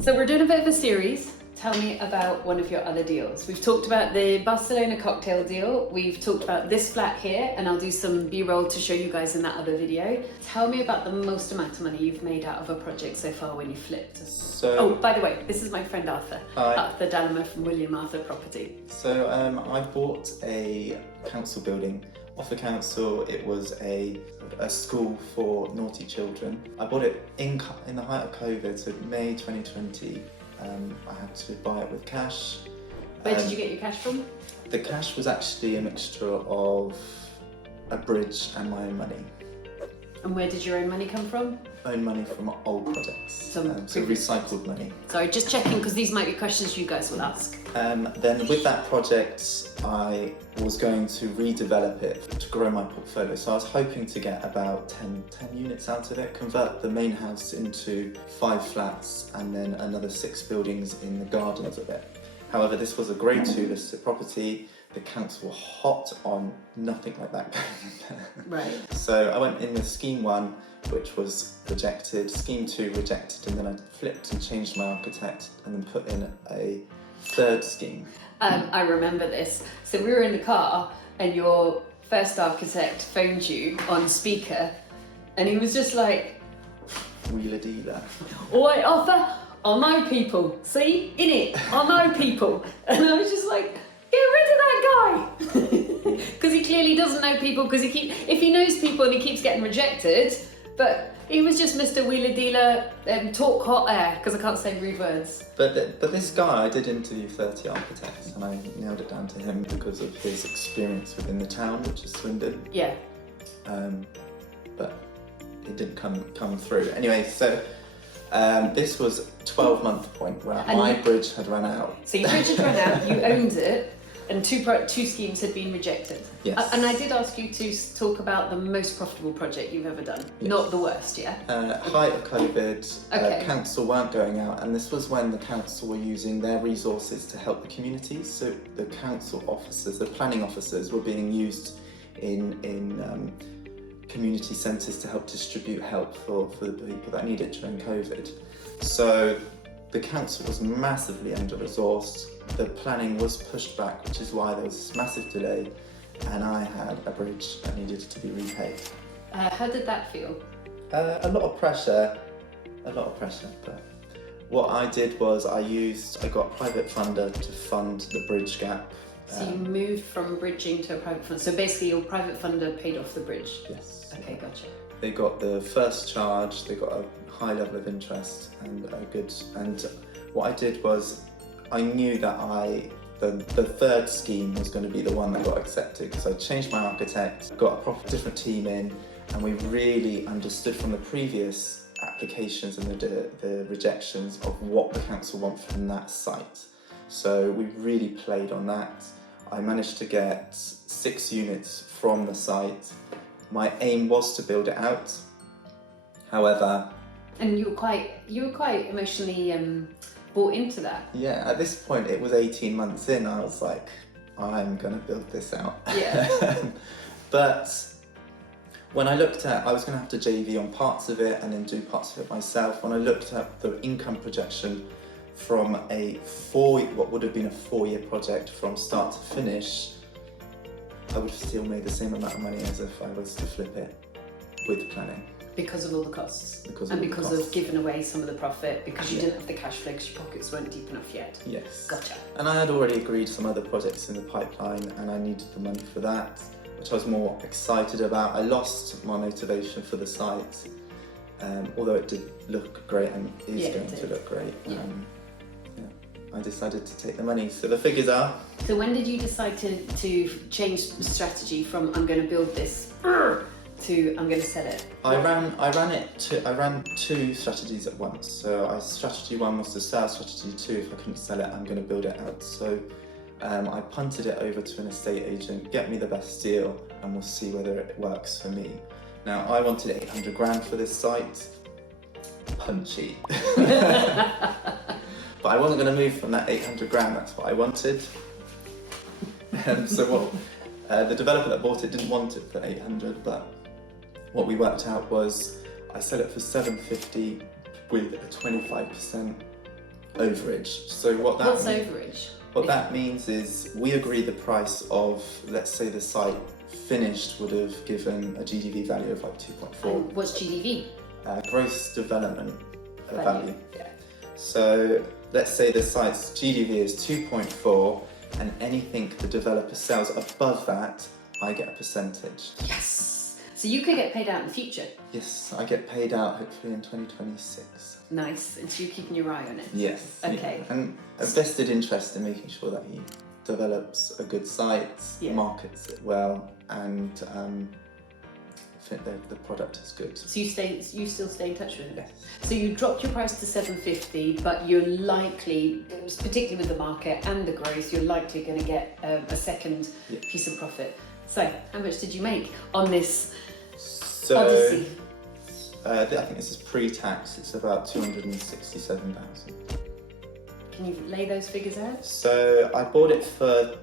So we're doing a bit of a series. Tell me about one of your other deals. We've talked about the Barcelona cocktail deal. We've talked about this flat here, and I'll do some B-roll to show you guys in that other video. Tell me about the most amount of money you've made out of a project so far when you flipped. Oh, by the way, this is my friend Arthur. Hi. Arthur Dalamer from William Arthur Property. So I bought a council building off the council. It was a school for naughty children. I bought it in the height of COVID, so May 2020. I had to buy it with cash. Where did you get your cash from? The cash was actually a mixture of a bridge and my own money. And where did your own money come from? Own money from old projects, so recycled money. Sorry, just checking because these might be questions you guys will ask. Then with that project, I was going to redevelop it to grow my portfolio. So I was hoping to get about 10 units out of it, convert the main house into 5 flats and then another 6 buildings in the gardens of it. However, this was a grade 2 listed property. The council were hot on nothing like that going in there. Right. So I went in with scheme 1, which was rejected, scheme 2 rejected, and then I flipped and changed my architect and then put in a 3rd scheme. I remember this. So we were in the car and your first architect phoned you on speaker and he was just like, wheeler dealer. Oi Arthur, I know people, see, innit, I know people. And I was just like, get rid of that guy! Because he clearly doesn't know people, because if he knows people and he keeps getting rejected, but he was just Mr. Wheeler Dealer, talk hot air, because I can't say rude words. But this guy, I did interview 30 architects and I nailed it down to him because of his experience within the town, which is Swindon. Yeah. But it didn't come through. Anyway, so this was 12-month point where my bridge had run out. So your bridge had run out, you owned it, and two schemes had been rejected. Yes. And I did ask you to talk about the most profitable project you've ever done, yes. Not the worst, yeah? Height of COVID, okay. Council weren't going out, and this was when the council were using their resources to help the communities. So the council officers, the planning officers, were being used in community centres to help distribute help for the people that need it during COVID. So the council was massively under-resourced, the planning was pushed back, which is why there was this massive delay, and I had a bridge that needed to be repaid. How did that feel? A lot of pressure, but what I did was I got a private funder to fund the bridge gap. So you moved from bridging to a private fund. So basically your private funder paid off the bridge? Yes. Okay, gotcha. They got the first charge, they got a high level of interest and what I did was I knew that the 3rd scheme was going to be the one that got accepted, because I changed my architect, got a different team in, and we really understood from the previous applications and the rejections of what the council want from that site. So we really played on that. I managed to get 6 units from the site. My aim was to build it out. However... And you were quite emotionally bought into that. Yeah, at this point it was 18 months in, I was like, I'm gonna build this out. Yeah. But when I looked at, I was gonna have to JV on parts of it and then do parts of it myself. When I looked at the income projection from what would have been a 4-year project from start to finish, I would have still made the same amount of money as if I was to flip it with planning. Because of all the costs? Because of giving away some of the profit, because you didn't have the cash flow because your pockets weren't deep enough yet? Yes. Gotcha. And I had already agreed some other projects in the pipeline and I needed the money for that, which I was more excited about. I lost my motivation for the site, although it did look great and is going to look great. Yeah. I decided to take the money. So the figures are... So when did you decide to change the strategy from I'm going to build this to I'm going to sell it? I ran 2 strategies at once. So strategy 1 was to sell, strategy 2, if I couldn't sell it, I'm going to build it out. So I punted it over to an estate agent, get me the best deal, and we'll see whether it works for me. Now I wanted 800 grand for this site. Punchy. But I wasn't going to move from that 800 grand, that's what I wanted. So the developer that bought it didn't want it for 800, but what we worked out was I sell it for 750 with a 25% overage. So what that What's overage? What that means is we agree the price of, let's say the site finished would have given a GDV value of like 2.4. And what's GDV? Gross development value. Yeah. So let's say the site's GDV is 2.4 and anything the developer sells above that, I get a percentage. Yes. So you could get paid out in the future. Yes, I get paid out hopefully in 2026. Nice. And so you're keeping your eye on it. Yes. Okay. Yeah. And a vested interest in making sure that he develops a good site, Yeah. markets it well, and I think the product is good. So you still stay in touch with it? Yes. So you dropped your price to 750, but you're likely, particularly with the market and the growth, you're likely going to get a second piece of profit. So how much did you make on this odyssey? I think this is pre-tax. It's about 267,000. Can you lay those figures out? So I bought it for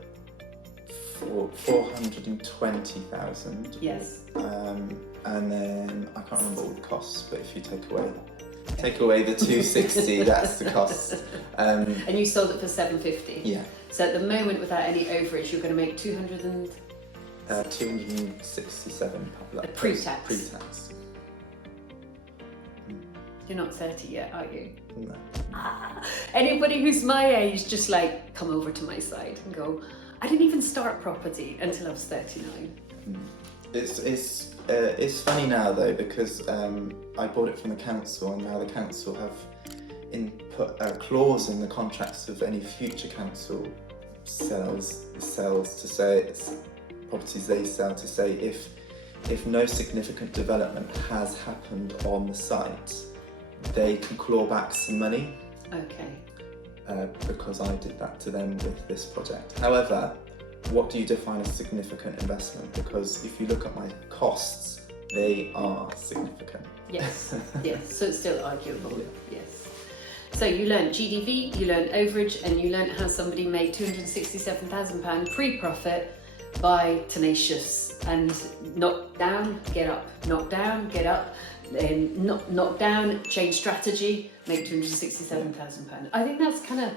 420,000. Yes. And then I can't remember all the costs, but if you take away the 260, that's the cost. And you sold it for 750. Yeah. So at the moment, without any overage, you're going to make 267 pre-tax. Pre-tax. You're not 30 yet, are you? No. Anybody who's my age, just like come over to my side and go, I didn't even start property until I was 39. It's funny now though, because I bought it from the council, and now the council have put a clause in the contracts of any future council sells to say it's properties they sell, to say if no significant development has happened on the site, they can claw back some money. Okay. Because I did that to them with this project. However, what do you define as significant investment? Because if you look at my costs, they are significant. Yes, yes. So it's still arguable. Yes. So you learned GDV, you learned overage, and you learned how somebody made £267,000 pre-profit by tenacious and knock down, get up, knock down, get up, knock down, change strategy, make £267,000. I think that's kind of,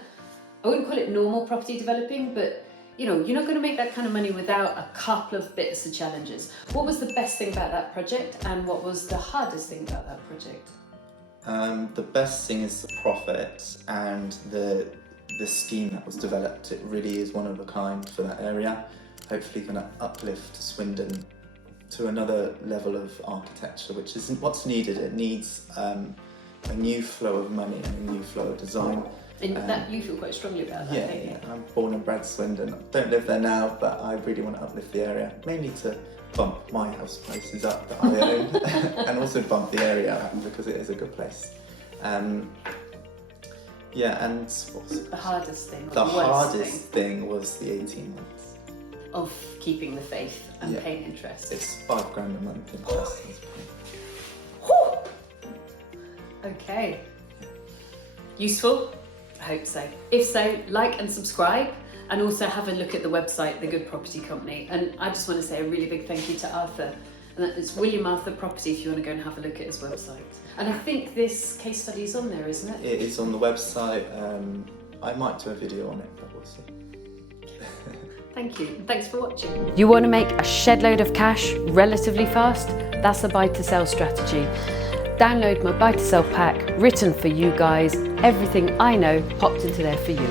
I wouldn't call it normal property developing, but you know, you're not going to make that kind of money without a couple of bits of challenges. What was the best thing about that project, and what was the hardest thing about that project? The best thing is the profit and the scheme that was developed. It really is one of a kind for that area. Hopefully going to uplift Swindon to another level of architecture, which isn't what's needed. It needs a new flow of money and a new flow of design. And that you feel quite strongly about that, don't you? Yeah, I'm born and bred Swindon. Don't live there now, but I really want to uplift the area, mainly to bump my house prices up that I own, and also bump the area up because it is a good place. Yeah, and what was it? The hardest thing. The hardest thing was the 18 months. Of keeping the faith and paying interest. It's £5,000 a month interest. Okay. Useful? I hope so. If so, like and subscribe, and also have a look at the website, The Good Property Company. And I just want to say a really big thank you to Arthur. And it's William Arthur Property if you want to go and have a look at his website. And I think this case study is on there, isn't it? It is on the website. I might do a video on it, but we'll see. Thank you. Thanks for watching. You want to make a shed load of cash relatively fast? That's a buy to sell strategy. Download my buy to sell pack, written for you guys. Everything I know popped into there for you.